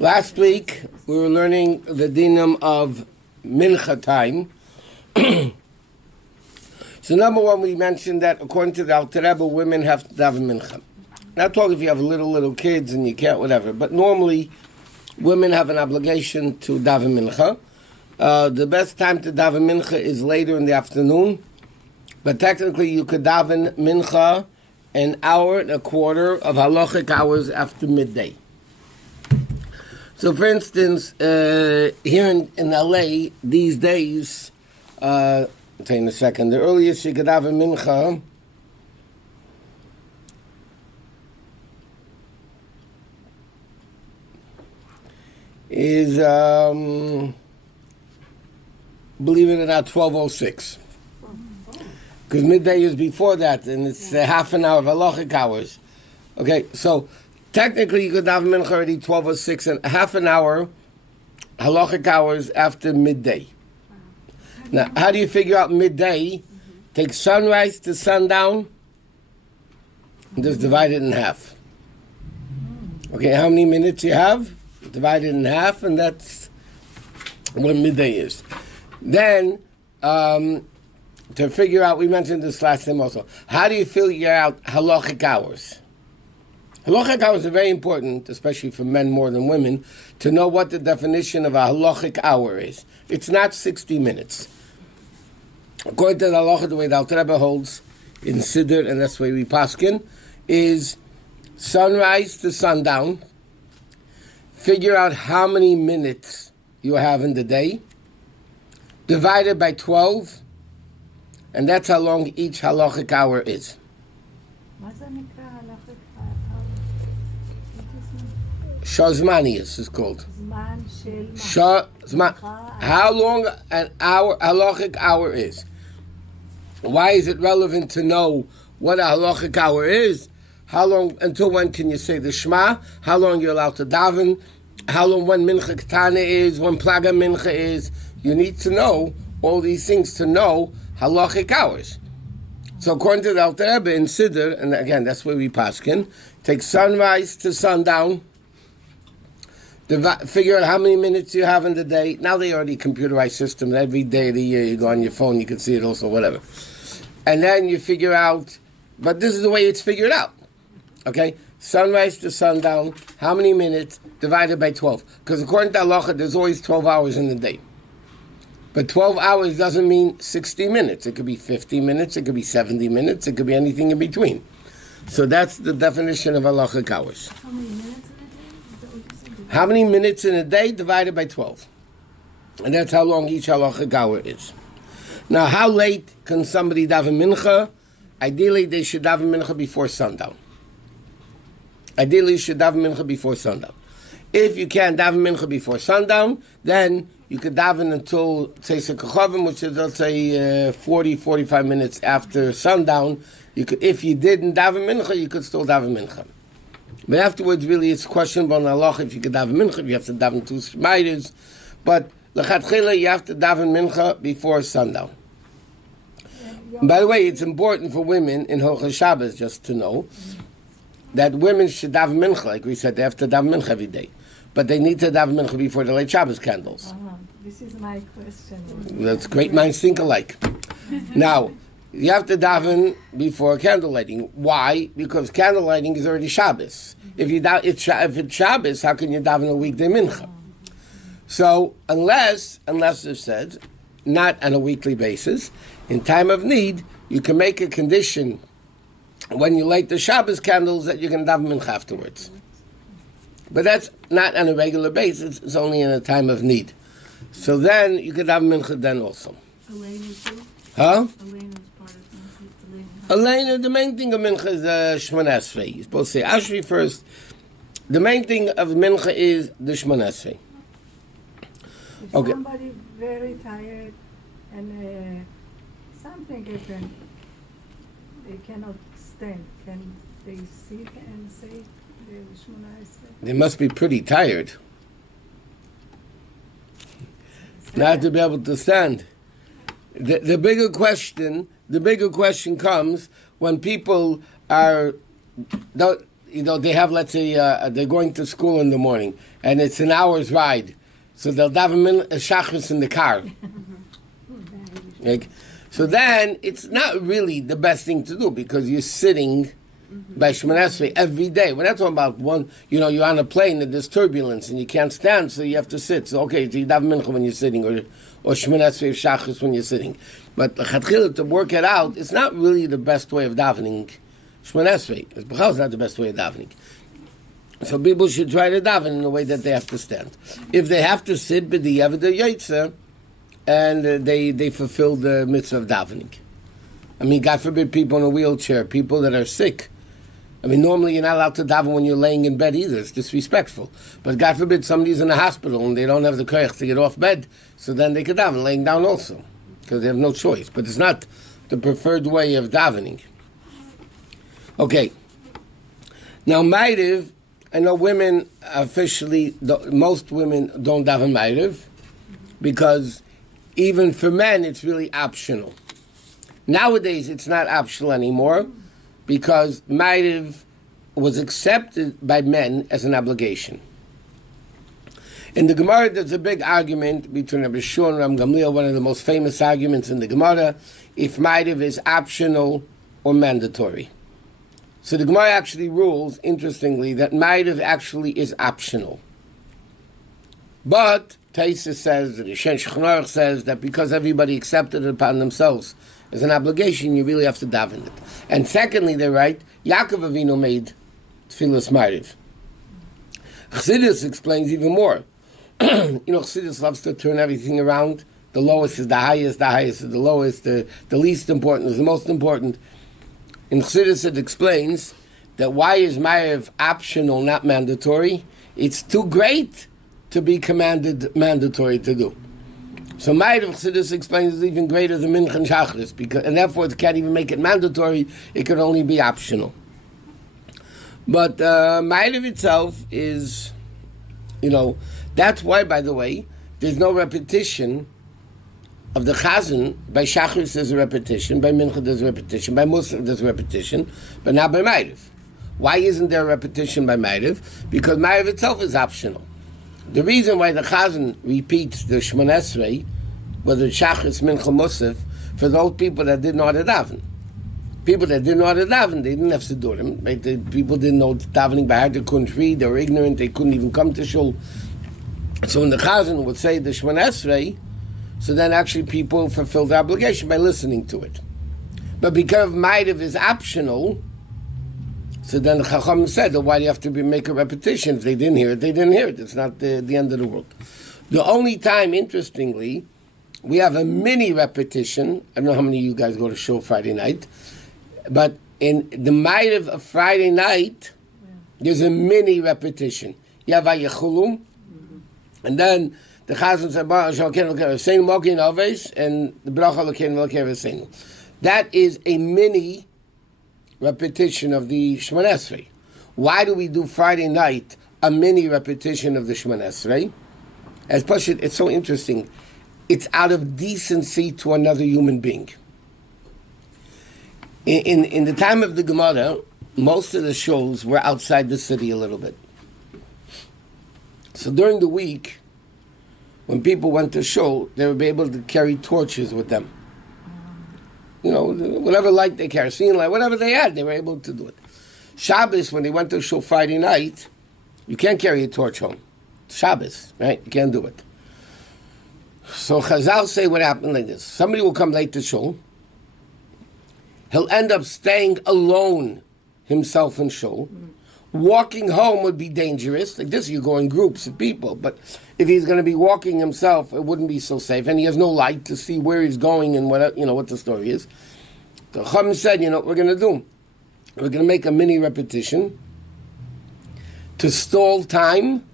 Last week we were learning the dinam of mincha time. So number one, we mentioned that according to the Alter Rebbe, women have to daven mincha. Not talking if you have little kids and you can't, whatever, but normally women have an obligation to daven mincha. The best time to daven mincha is later in the afternoon, but technically you could daven mincha an hour and a quarter of halachic hours after midday. So, for instance, here in LA these days, I'll tell you in a second, the earliest you could have a mincha is, believe it or not, 12:06. Because midday is before that, and it's half an hour of halachic hours. Okay, so technically you could have mincha already 12:06 and half an hour halachic hours after midday. Now, how do you figure out midday? Take sunrise to sundown and just divide it in half. Okay, how many minutes you have? Divide it in half, and that's what midday is. Then, to figure out, we mentioned this last time also, how do you figure out halachic hours? Halachic hours are very important, especially for men more than women, to know what the definition of a halachic hour is. It's not 60 minutes. According to the halacha, the way the Alter Rebbe holds in Siddur, and that's the way we paskin, is sunrise to sundown. Figure out how many minutes you have in the day, divided by 12, and that's how long each halachic hour is. Shazmanius is called. How long an hour, halachic hour is. Why is it relevant to know what a halachic hour is? How long, until when can you say the Shema? How long you're allowed to daven? How long when mincha ketana is, when plaga mincha is? You need to know all these things to know halachic hours. So according to the Alter Rebbe in Siddur, and again, that's where we paskin, take sunrise to sundown, figure out how many minutes you have in the day. Now they already computerized systems. Every day of the year you go on your phone, you can see it also, whatever. And then you figure out, but this is the way it's figured out. Okay? Sunrise to sundown, how many minutes divided by 12. Because according to halacha, there's always 12 hours in the day. But 12 hours doesn't mean 60 minutes. It could be 50 minutes, it could be 70 minutes, it could be anything in between. So that's the definition of halachic hours. How many minutes in a day? How many minutes in a day divided by 12. And that's how long each halachic hour is. Now, how late can somebody daven mincha? Ideally, they should daven mincha before sundown. Ideally, you should daven mincha before sundown. If you can't daven mincha before sundown, then you could daven until Tzeisa Kachavim, which is, let's say, 40, 45 minutes after sundown. You could, if you didn't daven mincha, you could still daven mincha. But afterwards, really, it's questionable on halacha if you could daven mincha, if you have to daven two shmaidas. But l'chatchila, you have to daven mincha before sundown. And by the way, it's important for women in Hilchos Shabbos just to know that women should daven mincha, like we said, they have to daven mincha every day. But they need to daven mincha before the late Shabbos candles. This is my question. That's great minds think alike. Now, you have to daven before candle lighting. Why? Because candle lighting is already Shabbos. If it's Shabbos, how can you daven a weekday mincha? So, unless it said, not on a weekly basis, in time of need, you can make a condition when you light the Shabbos candles that you can daven mincha afterwards. But that's not on a regular basis, it's only in a time of need. So then, you can daven mincha then also. Elena too? Huh? Elena is part of mincha. Elena, the main thing of mincha is Shemona Esrei. You're supposed to say Ashri first. The main thing of mincha is the Shemona Esrei. If Okay. somebody very tired and something happened, they cannot stand. Can they sit and say the Shemona Esrei? They must be pretty tired not to be able to stand. The bigger question comes when people are, they have, let's say, they're going to school in the morning, and it's an hour's ride, so they'll daven shachris in the car. Like, so then it's not really the best thing to do because you're sitting by Shemoneh Esrei every day. We're not talking about one, you're on a plane and there's turbulence and you can't stand, so you have to sit. So, okay, so you daven mincha when you're sitting, or Shemoneh Esrei shachris when you're sitting. But l'chatchila, to work it out, it's not really the best way of davening Shemoneh Esrei. It's not the best way of davening. So people should try to daven in the way that they have to stand. If they have to sit, b'diavad yotze, and they fulfill the mitzvah of davening. I mean, God forbid people in a wheelchair, people that are sick. I mean, normally you're not allowed to daven when you're laying in bed either. It's disrespectful. But God forbid somebody's in a hospital and they don't have the koyach to get off bed, so then they could daven laying down also, because they have no choice. But it's not the preferred way of davening. Okay. Now, Ma'ariv, I know women officially, most women don't daven Ma'ariv, because even for men, it's really optional. Nowadays, it's not optional anymore, because Ma'ariv was accepted by men as an obligation. In the Gemara, there's a big argument between Rabbi Shua and Rabbi Gamliel, one of the most famous arguments in the Gemara, if Ma'ariv is optional or mandatory. So the Gemara actually rules, interestingly, that Ma'ariv actually is optional. But Taisa says, the Shen Shechonarach says, that because everybody accepted it upon themselves as an obligation, you really have to daven it. And secondly, they're right, Yaakov Avinu made Tfilas Ma'ariv. Chassidus explains even more. Chassidus loves to turn everything around. The lowest is the highest is the lowest, the least important is the most important. In Chassidus it explains that why is Ma'ariv optional, not mandatory? It's too great to be commanded mandatory to do. So Ma'ariv, Chassidus explains, is even greater than Mincha and Shacharis, and therefore it can't even make it mandatory, it can only be optional. But Ma'ariv itself is, that's why, by the way, there's no repetition of the Chazan. By Shacharis there's a repetition, by Mincha there's a repetition, by Musaf there's a repetition, but not by Ma'ariv. Why isn't there a repetition by Ma'ariv? Because Ma'ariv itself is optional. The reason why the Chazan repeats the Shemoneh Esrei, whether it's Shacharis, Mincha, Musaf, for those people that didn't know how to daven. People that didn't know how to daven, they didn't have Sidurim. Right? People didn't know davening by heart, they couldn't read, they were ignorant, they couldn't even come to shul. So when the Chazan would say the Shemoneh Esrei, so then actually people fulfilled their obligation by listening to it. But because Ma'ariv is optional, so then the Chacham said, why do you have to make a repetition? If they didn't hear it, they didn't hear it. It's not the end of the world. The only time, interestingly, we have a mini repetition. I don't know how many of you guys go to shul Friday night, but in the Ma'ariv of Friday night, there's a mini repetition. You have Ayechulum, and then the Chazan said, and the Bracha. That is a mini repetition of the Shemoneh Esrei. Why do we do Friday night a mini repetition of the Shemoneh Esrei? As Pashut, it's so interesting. It's out of decency to another human being. In the time of the Gemara, most of the shuls were outside the city a little bit. So during the week, when people went to shul, they would be able to carry torches with them. Whatever light they kerosene light, whatever they had, they were able to do it. Shabbos, when they went to shul Friday night, you can't carry a torch home. It's Shabbos, right? You can't do it. So Chazal say what happened like this. Somebody will come late to shul. He'll end up staying alone himself in shul. Walking home would be dangerous. Like this, you go in groups of people. But if he's going to be walking himself, it wouldn't be so safe. And he has no light to see where he's going and what the story is. The Chacham said, what we're going to do? We're going to make a mini repetition to stall time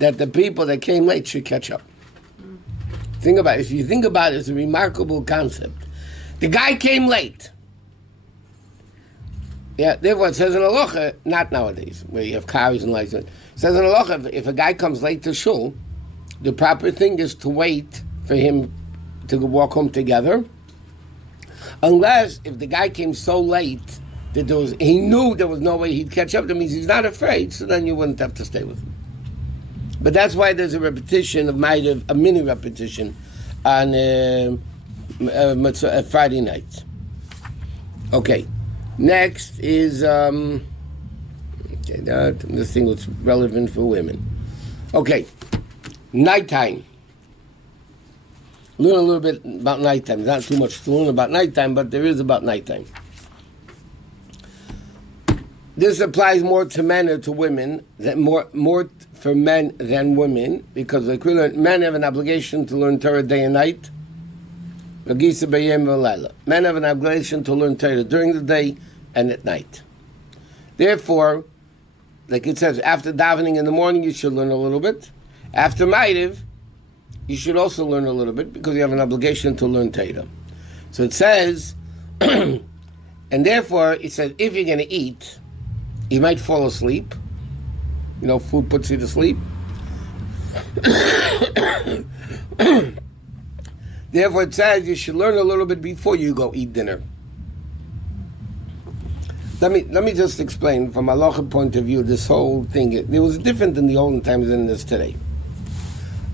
that the people that came late should catch up. Think about it. If you think about it, it's a remarkable concept. The guy came late. Yeah, therefore it says in halacha, not nowadays, where you have cars and lights. It says in halacha, if a guy comes late to shul, the proper thing is to wait for him to walk home together. Unless, if the guy came so late that he knew there was no way he'd catch up. That means he's not afraid, so then you wouldn't have to stay with him. But that's why there's a repetition of Ma'ariv, a mini repetition on Friday night. Okay, next is this thing was relevant for women. Okay, nighttime. Learn a little bit about nighttime. Not too much to learn about nighttime, but there is about nighttime. This applies more to men or to women, more for men than women, because like we learn, men have an obligation to learn Torah day and night. Men have an obligation to learn Torah during the day and at night. Therefore, like it says, after davening in the morning, you should learn a little bit. After Ma'ariv, you should also learn a little bit because you have an obligation to learn Torah. So it says, and therefore, it says, if you're going to eat, you might fall asleep. You know, food puts you to sleep. Therefore, it says you should learn a little bit before you go eat dinner. Let me just explain from a halacha point of view this whole thing. It was different in the olden times than it is today.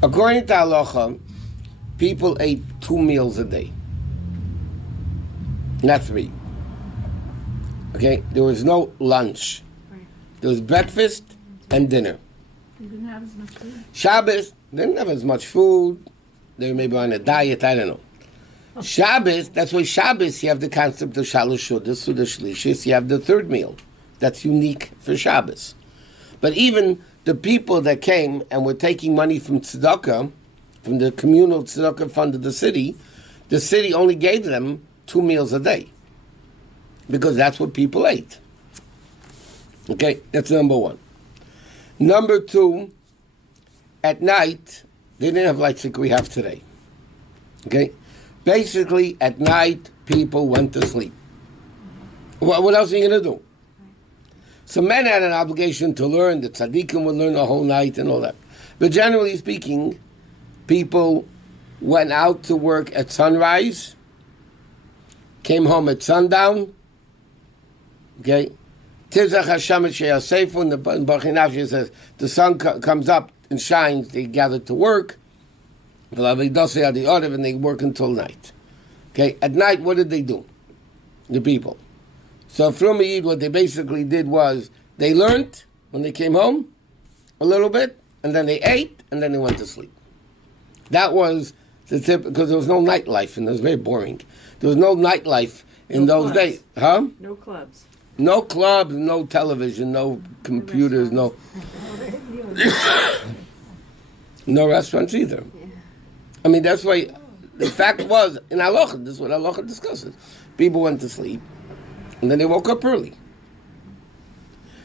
According to halacha, people ate 2 meals a day, not 3. Okay, there was no lunch. There was breakfast and dinner. You didn't have as much food. Shabbos, they didn't have as much food. They were maybe on a diet, I don't know. Shabbos, that's why Shabbos, you have the concept of Shalosh Shudas, Suda Shlishis, you have the 3rd meal. That's unique for Shabbos. But even the people that came and were taking money from tzedakah, from the communal tzedakah fund of the city only gave them 2 meals a day. Because that's what people ate. Okay, that's number 1. Number 2, at night, they didn't have lights like we have today. Okay? Basically, at night, people went to sleep. What else are you going to do? So men had an obligation to learn. The tzaddikim would learn the whole night and all that. But generally speaking, people went out to work at sunrise, came home at sundown. Okay? Tizach Hashem Sheyasefu, and the Baruch Nafshi says, the sun comes up and shines, they gather to work, and they work until night. Okay, at night, what did they do? The people. So from Eid, what they basically did was, they learned when they came home, a little bit, and then they ate, and then they went to sleep. That was the tip, because there was no nightlife, and it was very boring. There was no nightlife in those days. Huh? No clubs. No clubs, no television, no computers, no restaurants either. Yeah. I mean, that's why the fact was, in halacha, this is what halacha discusses. People went to sleep, and then they woke up early.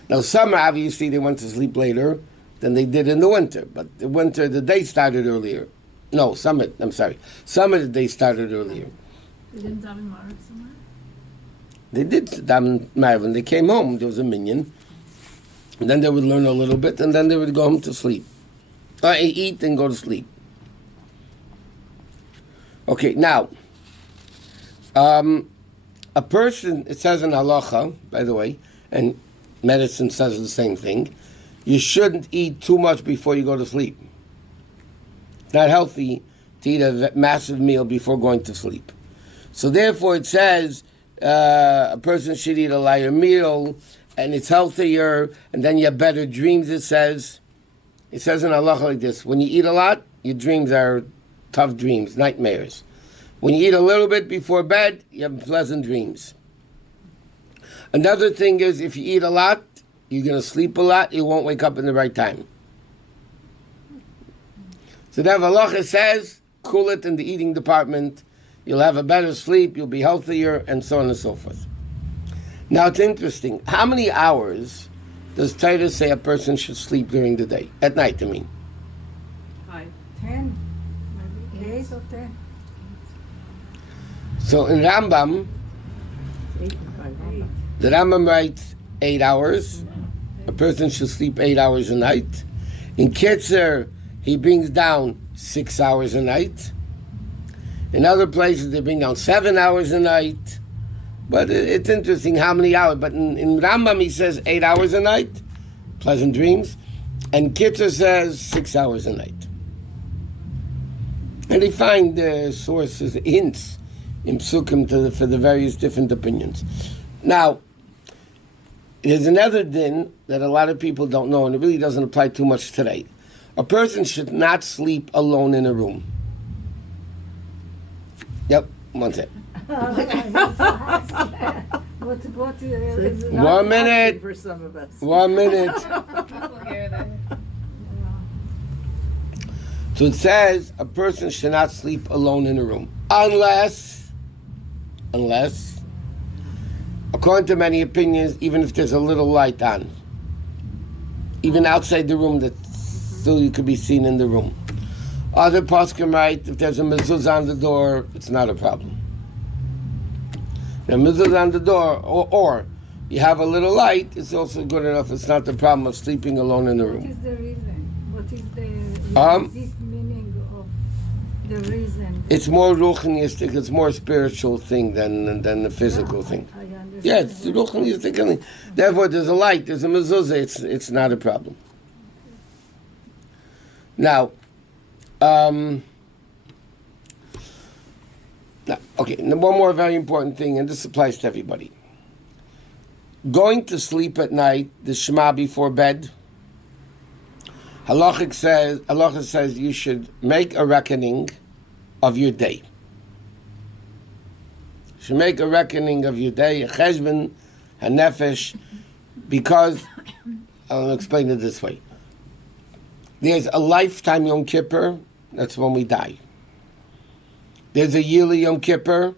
Now, summer, obviously, they went to sleep later than they did in the winter. But the winter, the day started earlier. No, summer, the day started earlier. They didn't daven Ma'ariv somewhere? They did daven Ma'ariv. When they came home, there was a minyan. And then they would learn a little bit, and then they would go home to sleep. Or eat and go to sleep. Okay, now, a person, it says in halacha, by the way, and medicine says the same thing, you shouldn't eat too much before you go to sleep. It's not healthy to eat a massive meal before going to sleep. So therefore it says a person should eat a lighter meal, and it's healthier, and then you have better dreams, it says. It says in halacha like this, when you eat a lot, your dreams are tough dreams, nightmares. When you eat a little bit before bed, you have pleasant dreams. Another thing is, if you eat a lot, you're going to sleep a lot, you won't wake up in the right time. So that halacha says, cool it in the eating department, you'll have a better sleep, you'll be healthier, and so on and so forth. Now it's interesting, how many hours does Torah say a person should sleep during the day? At night, I mean. 5. 10, maybe 8 or 10. So in Rambam, 8 and 5. the Rambam writes 8 hours. A person should sleep 8 hours a night. In Kitzer, he brings down 6 hours a night. In other places, they bring down 7 hours a night. But it's interesting how many hours. But in Rambam he says 8 hours a night, pleasant dreams, and Kitzur says 6 hours a night. And they find sources, hints in Psukim for the various different opinions. Now, there's another din that a lot of people don't know, and it really doesn't apply too much today. A person should not sleep alone in a room. Yep, one second. What It's is not 1 minute. for some of us. 1 minute. People hear that. So it says a person should not sleep alone in a room. Unless, according to many opinions, even if there's a little light on. Even outside the room, that still you could be seen in the room. Other poskim write, if there's a mezuzah on the door, it's not a problem. The mezuzah on the door, or you have a little light, it's also good enough. It's not the problem of sleeping alone in the What room. is the reason? What is the deep meaning of the reason? It's more ruchnistic, it's more spiritual thing than the physical thing. I understand. Yeah, it's ruchnistic thing. Therefore, there's a light, there's a mezuzah, it's not a problem. Now, okay, one more very important thing, and this applies to everybody. Going to sleep at night, the Shema before bed, halacha says you should make a reckoning of your day. You should make a reckoning of your day, a cheshbon, a nefesh, because, I'll explain it this way. There's a lifetime Yom Kippur, that's when we die. There's a yearly Yom Kippur.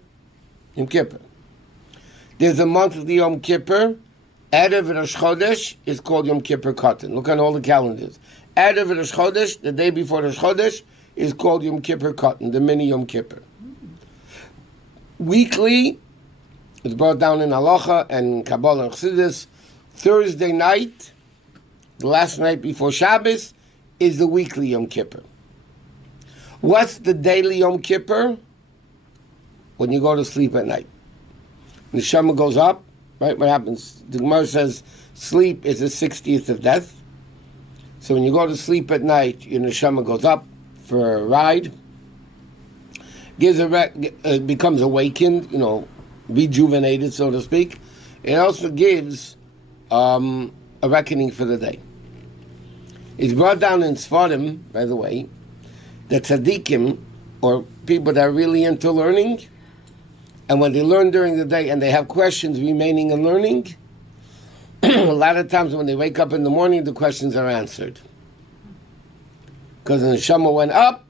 There's a monthly Yom Kippur. Erev Rosh Chodesh is called Yom Kippur Katan. Look on all the calendars. Erev Rosh Chodesh, the day before Rosh Chodesh, is called Yom Kippur Katan, the mini Yom Kippur. Weekly, it's brought down in Halacha and Kabbalah and Chassidus. Thursday night, the last night before Shabbos, is the weekly Yom Kippur. What's the daily Yom Kippur? When you go to sleep at night. The Neshama goes up, right? What happens? The Gemara says sleep is the 60th of death. So when you go to sleep at night, your Neshama goes up for a ride, becomes awakened, rejuvenated, so to speak. It also gives a reckoning for the day. It's brought down in Sfarim, by the way, that tzaddikim, or people that are really into learning, and when they learn during the day and they have questions remaining in learning, a lot of times when they wake up in the morning, the questions are answered. Because the neshama went up,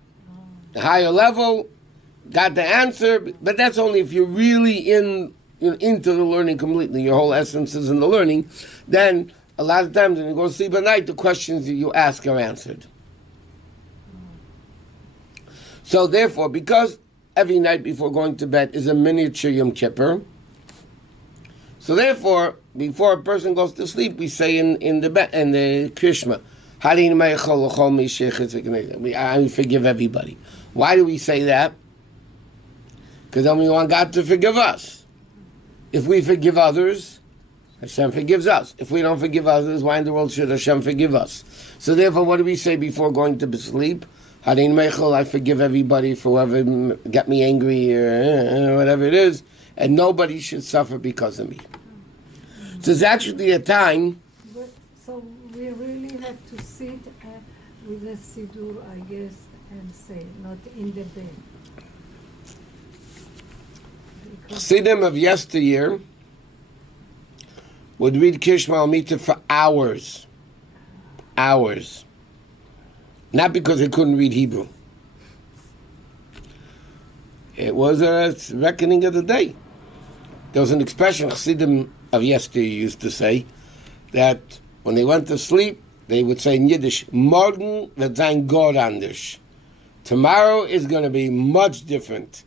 a higher level, got the answer, but that's only if you're really into the learning completely, your whole essence is in the learning, then a lot of times when you go to sleep at night, the questions that you ask are answered. So therefore, because every night before going to bed is a miniature Yom Kippur, so therefore, before a person goes to sleep, we say in the Krishma, I forgive everybody. Why do we say that? Because then we want God to forgive us. If we forgive others, Hashem forgives us. If we don't forgive others, why in the world should Hashem forgive us? So therefore, what do we say before going to sleep? I forgive everybody for whoever got me angry or whatever it is, and nobody should suffer because of me. So it's actually a time. So we really have to sit with the siddur, I guess, and say, not in the bed. Chassidim of yesteryear would read Kishma Almita for hours. Hours. Not because they couldn't read Hebrew. It was a reckoning of the day. There was an expression Chassidim of yesteryear used to say that when they went to sleep, they would say in Yiddish, Morgen wird sein Gor anders. Tomorrow is going to be much different.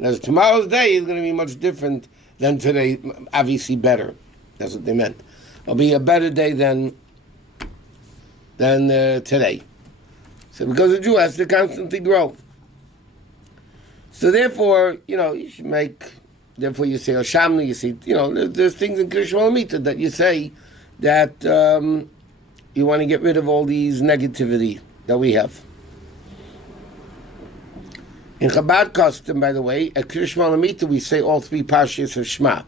Now, tomorrow's day is going to be much different than today, obviously better. That's what they meant. It'll be a better day than today. So because a Jew has to constantly grow. So therefore, you should make Therefore, you say Oshamnu. You say, there's things in Krishma Lamita that you say that you want to get rid of all these negativity that we have. In Chabad custom, by the way, at Krishma Lamita, we say all three parshas of Shema.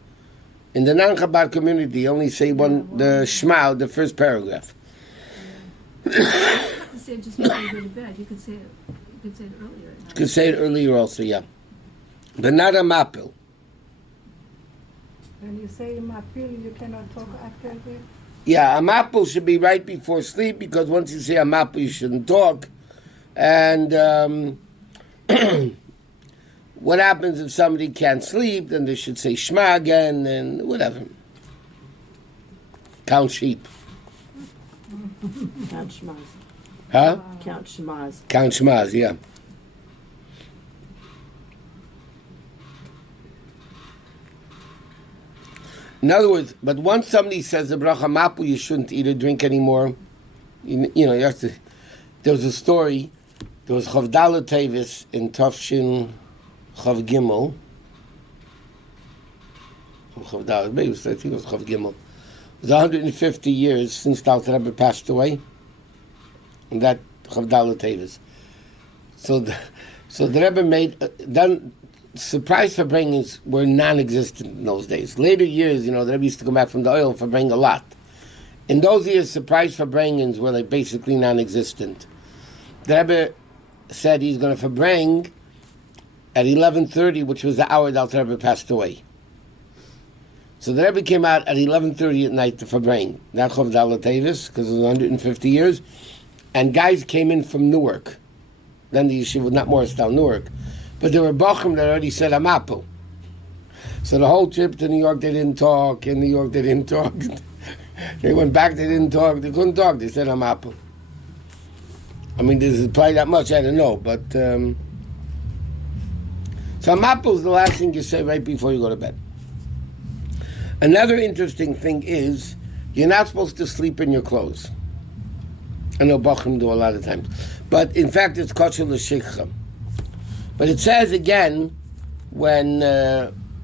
In the non-Chabad community, you only say the Shema, the first paragraph. You say just before you go to bed. You could say it earlier. You could say it earlier also, yeah. But not a mapil. When you say mapil, you cannot talk after that? Yeah, a mapil should be right before sleep, because once you say a mapil, you shouldn't talk. And what happens if somebody can't sleep? Then they should say Shema again, and whatever. Count sheep. Count Shmas. Huh? Count Shmas. Count Shmas, yeah. In other words, but once somebody says the bracha mapu, you shouldn't eat or drink anymore. You have to. There was a story. There was Chavdala Tevis in Tafshin Chav Gimel. Chavdala, maybe I think it was Chav Gimel. It was 150 years since the Alter Rebbe passed away. And that Chavdala Tevis. So the Rebbe made then. Surprise Farbrengens were non-existent in those days. Later years, the Rebbe used to come back from the oil for bring a lot. In those years, surprise Farbrengens were like basically non-existent. The Rebbe said he's going to Farbring at 11:30, which was the hour that the Rebbe passed away. So the Rebbe came out at 11:30 at night to Farbring, not Chavdala Tevis, because it was 150 years, and guys came in from Newark. Then the yeshiva was not Morristown, Newark. But there were Bachim that already said Amapu. So the whole trip to New York, they didn't talk. In New York, they didn't talk. They went back, they didn't talk. They couldn't talk. They said Amapu. I mean, does it play that much? I don't know. But so Amapu is the last thing you say right before you go to bed. Another interesting thing is you're not supposed to sleep in your clothes. I know Bachim do a lot of times. But in fact, it's kosher l'shikha. But it says again, when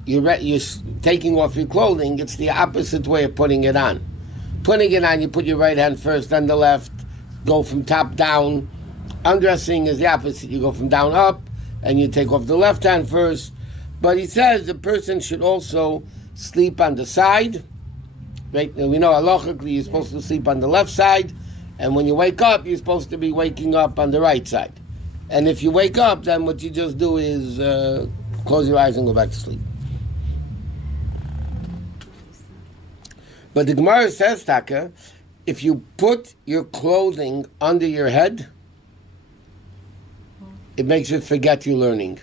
you're taking off your clothing, it's the opposite way of putting it on. Putting it on, you put your right hand first, then the left, go from top down. Undressing is the opposite. You go from down up, and you take off the left hand first. But he says the person should also sleep on the side. Right? And we know halachically you're supposed to sleep on the left side, and when you wake up, you're supposed to be waking up on the right side. And if you wake up, then what you just do is close your eyes and go back to sleep. But the Gemara says, Taka, if you put your clothing under your head, it makes you forget you're learning.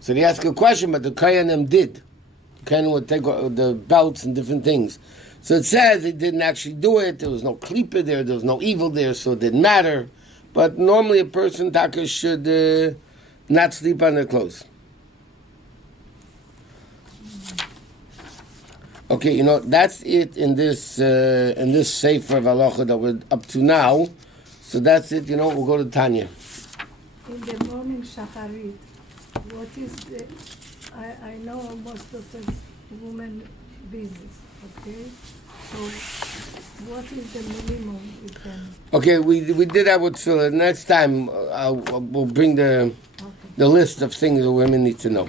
So they ask a question, but the Kohanim did. The Kohanim would take the belts and different things. So it says it didn't actually do it. There was no klipa there. There was no evil there, so it didn't matter. But normally a person, Taka, should not sleep on their clothes. Okay, that's it in this Sefer of Halacha that we're up to now. So that's it, we'll go to Tanya. In the morning shacharit, what is the... I know most of the women business, okay? So what is the minimum we can... Okay, we did that with Tefillah. Next time we'll bring the list of things the women need to know.